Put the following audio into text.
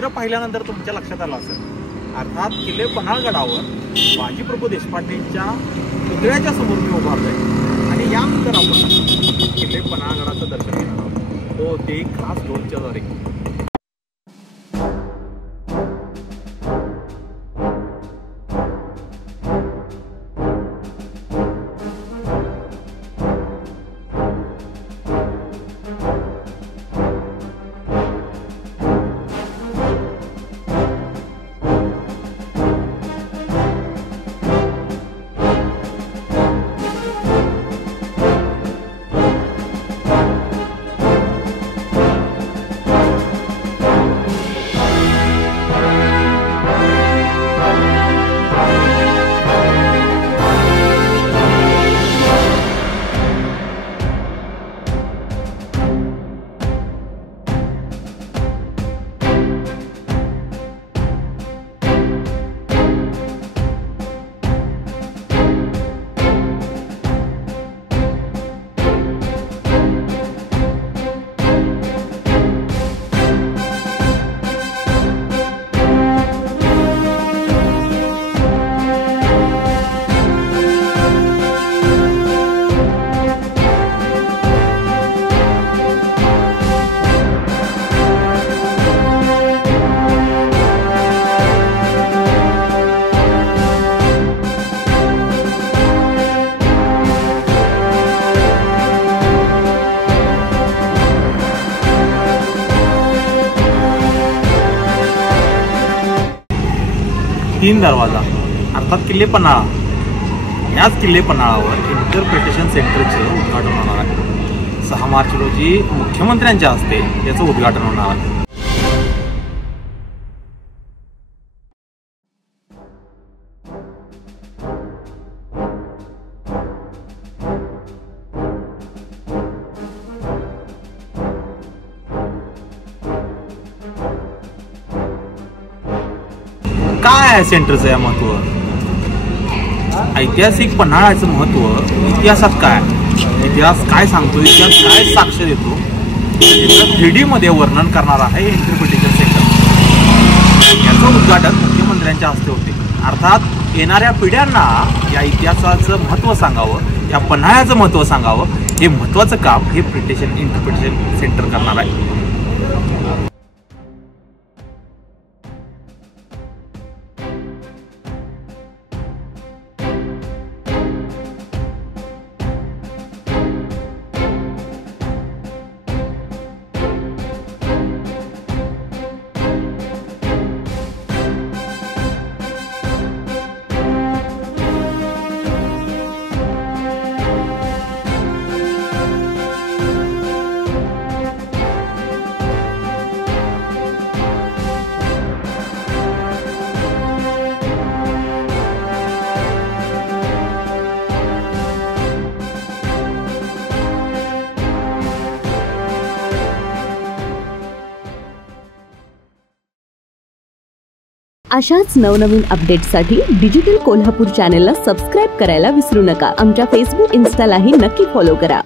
चित्र पाहिल्यानंतर तुमच्या लक्षात आलं असेल, अर्थात किल्ले पन्हाळगडावर बाजीप्रभू देशपांडेंच्या पुतळ्याच्या समोर मी उभारलोय आणि यानंतर आपण किल्ले पन्हाळगडाचं दर्शन घेणार आहोत, हो ते खास ड्रोनच्या द्वारे. तीन दरवाजा अर्थात किल्ले पन्हाळा, याच किल्ले पन्हाळावर इंटरप्रिटेशन सेंटरचे उद्घाटन होणार आहे. 6 मार्च रोजी मुख्यमंत्र्यांच्या हस्ते याचं उद्घाटन होणार आहे. काय आहे सेंटरचं या महत्व? ऐतिहासिक पन्हाळ्याचं महत्व इतिहासात काय, इतिहास काय सांगतो, इतिहास काय साक्ष देतो, 3D मध्ये वर्णन करणार आहे इंटरप्रिटेशन सेंटर. याचं उद्घाटन मुख्यमंत्र्यांच्या हस्ते होते. अर्थात येणाऱ्या पिढ्यांना या इतिहासाचं महत्व सांगावं, या पन्हाळ्याचं महत्व सांगावं, हे महत्वाचं काम हे इंटरप्रिटेशन सेंटर करणार आहे. अशाच नवनवीन अपडेट्ससाठी डिजिटल कोल्हापूर चॅनेलला सबस्क्राईब करायला विसरू नका. आमच्या फेसबुक, इन्स्टालाही नक्की फॉलो करा.